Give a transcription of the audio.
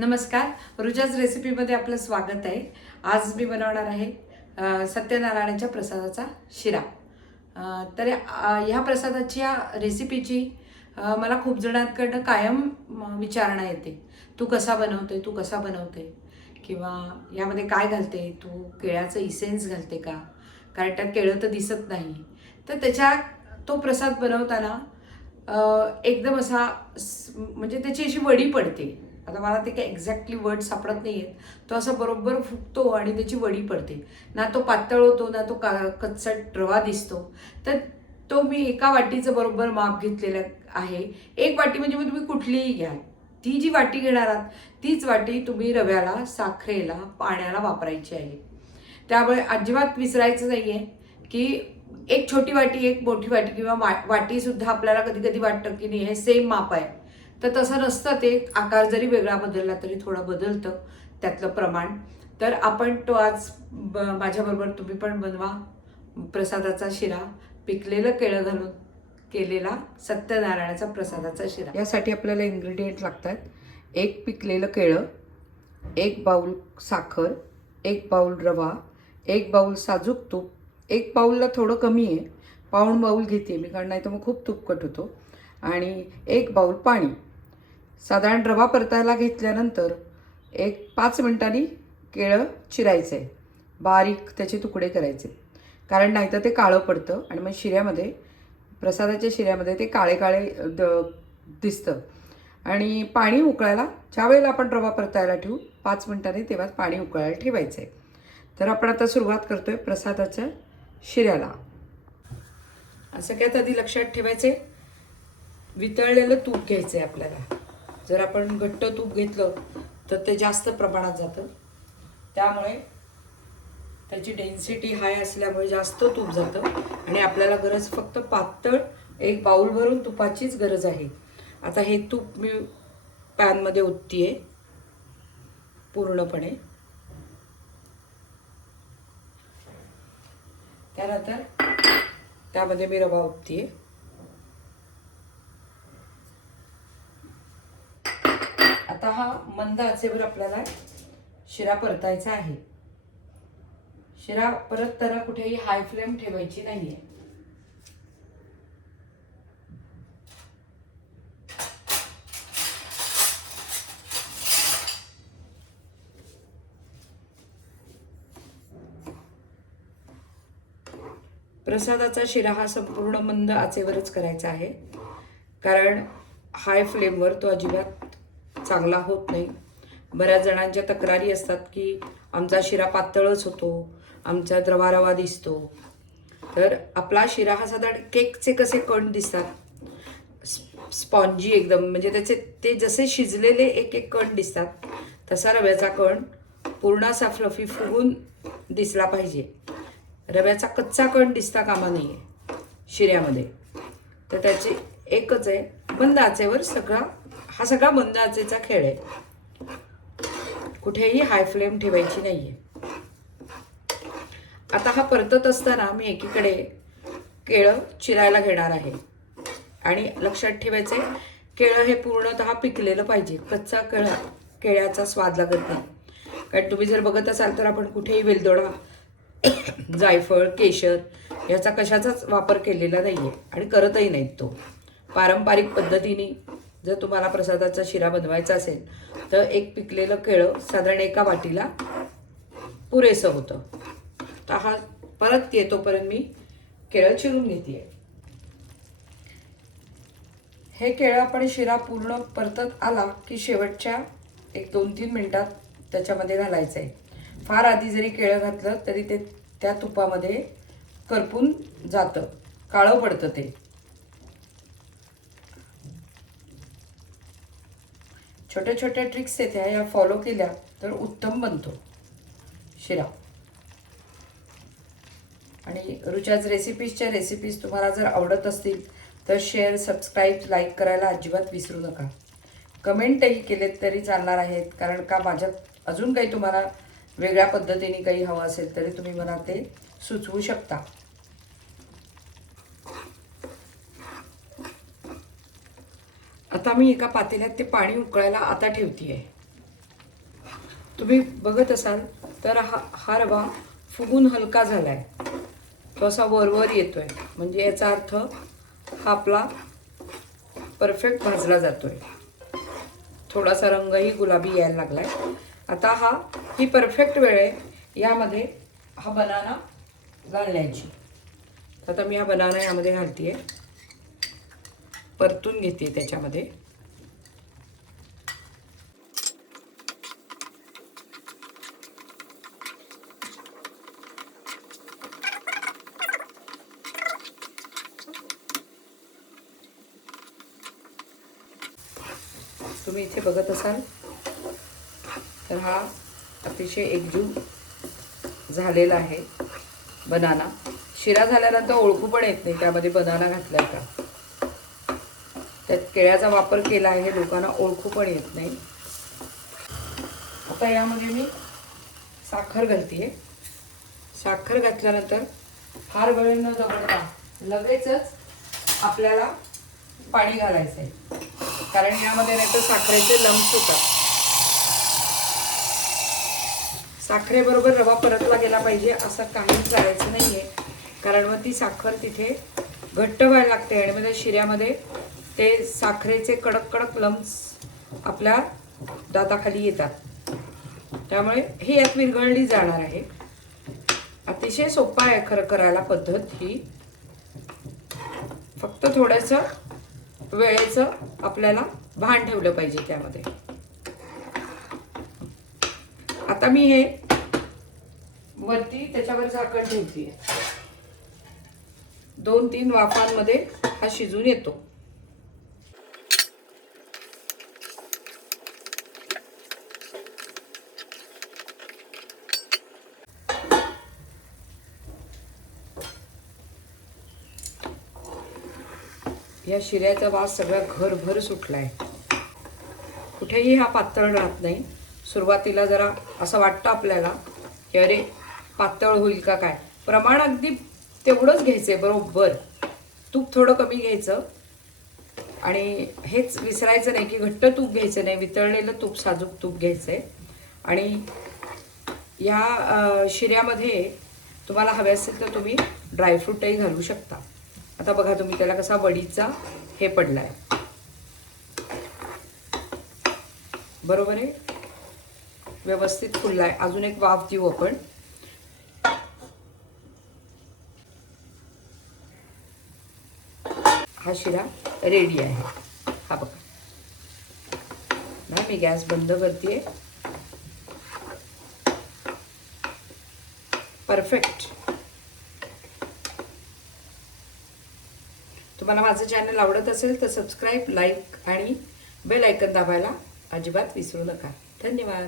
नमस्कार, रुचाज रेसिपीमध्ये आपलं स्वागत आहे। आज मी बनवणार आहे सत्यनारायणाच्या प्रसादाचा शिरा। ह्या प्रसादाच्या रेसिपीची मला खूप जणांकडनं कायम विचारणा येते, तू कसा बनवते, तू कसा बनवते, किंवा यामध्ये काय घालते, तू केळ्याचं इसेन्स घालते का, कारण त्यात केळं तर दिसत नाही। तर तो प्रसाद बनवताना एकदम असा म्हणजे त्याची अशी वडी पडते। आता मला ते काही एक्झॅक्टली वर्ड सापडत नाही आहेत, तो असा बरोबर फुगतो आणि त्याची वडी पडते, ना तो पातळ होतो ना तो कच्चट रवा दिसतो। तर तो मी एका वाटीचं बरोबर माप घेतलेलं आहे। एक वाटी म्हणजे मग तुम्ही कुठलीही घ्या, ती जी वाटी घेणार आहात तीच वाटी तुम्ही रव्याला, साखरेला, पाण्याला वापरायची आहे। त्यामुळे अजिबात विसरायचं नाही आहे की एक छोटी वाटी, एक मोठी वाटी, किंवा वाटीसुद्धा आपल्याला कधी कधी वाटतं की नाही हे सेम माप आहे, तर तसं नसतं। ते आकार जरी वेगळा बदलला तरी थोडं बदलतं त्यातलं प्रमाण। तर आपण तो आज माझ्याबरोबर तुम्ही पण बनवा प्रसादाचा शिरा, पिकलेलं केळं घालून केलेला सत्यनारायणाचा प्रसादाचा शिरा। यासाठी आपल्याला इन्ग्रेडियंट लागतात: एक पिकलेलं केळं, एक बाऊल साखर, एक बाऊल रवा, एक बाऊल साजूक तूप, एक बाऊलला थोडं कमी आहे, पाऊण बाऊल घेते मी, कारण नाही तर मग खूप तुपकट होतो, आणि एक बाऊल पाणी। साधारण रवा परतायला घेतल्यानंतर एक 5 मिनिटांनी केळं चिरायचं आहे, बारीक त्याचे तुकडे करायचे, कारण नाहीतर ते काळं पडतं आणि मग शिऱ्यामध्ये, प्रसादाच्या शिऱ्यामध्ये ते काळे काळे दिसतं। आणि पाणी उकळायला, ज्या वेळेला आपण रवा परतायला ठेवू 5 मिनिटांनी, तेव्हाच पाणी उकळायला ठेवायचं आहे। तर आपण आता सुरुवात करतोय प्रसादाच्या शिऱ्याला। सगळ्यात आधी लक्षात ठेवायचे, वितळलेलं तूप घ्यायचं आहे आपल्याला। जर आपण घट्ट तूप घेतलं तर ते जास्त प्रमाणात जातं, त्यामुळे त्याची डेन्सिटी हाय असल्यामुळे जास्त तूप जातं, आणि आपल्याला गरज फक्त पातळ एक बाऊल भरून तुपाचीच गरज आहे। आता हे तूप मी पॅनमध्ये ओततीये पूर्णपणे। त्यानंतर त्यामध्ये मी रवा ओततीये। आता हा मंद आचेवर आपल्याला शिरा परतायचा आहे। शिरा परतताना कुठेही हाय फ्लेम ठेवायची नाहीये। प्रसादाचा शिरा हा संपूर्ण मंद आचेवरच करायचा आहे, कारण हाय फ्लेमवर तो अजिबात चांगला होत नाही। बऱ्याच जणांच्या तक्रारी असतात की आमचा शिरा पातळच होतो, आमचा रवा रवा दिसतो। तर आपला शिरा हा साधारण केकचे कसे कण दिसतात, स्पॉन्जी एकदम, म्हणजे त्याचे ते जसे शिजलेले एक एक कण दिसतात, तसा रव्याचा कण पूर्ण असा फ्लफी फुगून दिसला पाहिजे। रव्याचा कच्चा कण दिसता कामा नये शिऱ्यामध्ये। तर त्याची एकच आहे, मंद आचेवर हा सगळा मंद आचेचा खेळ आहे, कुठेही हाय फ्लेम ठेवायची नाहीये। आता हा परतत असताना मी एकीकडे केळं चिरायला घेणार आहे, आणि लक्षात ठेवायचंय केळं हे पूर्णतः पिकलेलं पाहिजे, कच्चा केळ्याचा स्वाद लागत नाही। कारण तुम्ही जर बघत असाल तर आपण कुठेही वेलदोडा, जायफळ, केशर याचा कशाचाच वापर केलेला नाहीये, आणि करतही नाहीत। तो पारंपरिक पद्धतीने जर तुम्हाला प्रसादाचा शिरा बनवायचा असेल तर एक पिकलेलं केळं साधारण एका वाटीला पुरेसं होतं। तर हा परत येतोपर्यंत मी केळं चिरून घेतेय। हे केळं आपण शिरा पूर्ण परतत आला की शेवटच्या 1-2-3 मिनिटात त्याच्यामध्ये घालायचं आहे। फार आधी जरी केळं घातलं तरी ते त्या तुपामध्ये करपून जातं, काळं पडतं ते। छोट्या छोट्या ट्रिक्स आहेत या फॉलो केल्या तर उत्तम बनतो शिरा। आणि रुचाज रेसिपीज तुम्हाला जर आवडत असतील तर शेअर, सबस्क्राईब, लाईक करायला अजिबात विसरू नका। कमेंटही केलेत तरी चालणार आहेत, कारण का माझ्यात अजून काही तुम्हाला वेगळ्या पद्धतीने काही हवं असेल तरी तुम्ही मला ते सुचवू शकता। आता मी एका पातेल्यात ते पाणी उकळायला आता ठेवते आहे। तुम्ही बघत असाल तर हा रवा फुगून हलका झाला आहे, तो असा वरवर येतोय, म्हणजे याचा अर्थ हा आपला परफेक्ट भाजला जातोय. थोडासा रंगही गुलाबी यायला लागलाय. आता ही परफेक्ट वेळ आहे यामध्ये हा बनाना घालण्याची. आता मी हा बनाना यामध्ये घालतेय, परतून घेते त्याच्यामध्ये. तुम्ही इथे बघत असाल तर हा अतिशय एकजीव झालेला आहे बनाना. शिरा झाल्यानंतर ओळखू पण येत नाही त्यामध्ये बनाना घातलाय का. त्यात केळ्याचा वापर केला आहे, लोकांना ओळखू पण येत नाही. आता यामध्ये मी साखर घालतेय. साखर घातल्यानंतर फार वेळ न दमडता लगेचच आपल्याला पाणी घालायचं आहे, कारण यामध्ये नाही तर साखरेचे लम्स होतात. साखरेबरोबर रवा परतला गेला पाहिजे असं काहीच करायचं नाही आहे, कारण मग ती साखर तिथे घट्ट व्हायला लागते आणि मग शिऱ्यामध्ये ते साखरेचे कडक कडक लम्स आपल्या दाताखाली येतात. त्यामुळे ही यात विरघळली जाणार आहे. अतिशय सोपा आहे खरं करायला पद्धत ही. फक्त थोडंसं वेळेचं आपल्याला भान ठेवलं पाहिजे त्यामध्ये. आता मी हे वरती त्याच्यावर झाकण ठेवते. 2-3 वाफांमध्ये हा शिजून येतो. या शिऱ्याचा वास सगळा घरभर सुटलाय. कुठेही हा पातळ राहत नाही. सुरुवातीला जरा असं वाटतं आपल्याला की अरे पातळ होईल का काय. प्रमाण अगदी तेवढंच घ्यायचंय बरोबर. तूप थोडं कमी घ्यायचं आणि हेच विसरायचं नाही की घट्ट तूप घ्यायचं नाही, वितळलेलं तूप, साजूक तूप घ्यायचंय. आणि या शिऱ्यामध्ये तुम्हाला हवे असेल तर तुम्ही ड्रायफ्रूटही घालू शकता. आता बघा तुम्ही त्याला कसा वडीचा हे पडलाय, बरोबर आहे, व्यवस्थित फुललाय. अजून एक वाफ देऊ आपण. हा शिरा रेडी आहे. हा बघा ना, मी गॅस बंद करते. परफेक्ट. तुम्हाला माझं चॅनल आवडत असेल तर सबस्क्राईब, लाईक आणि बेल आयकन दाबायला अजिबात विसरू नका. धन्यवाद.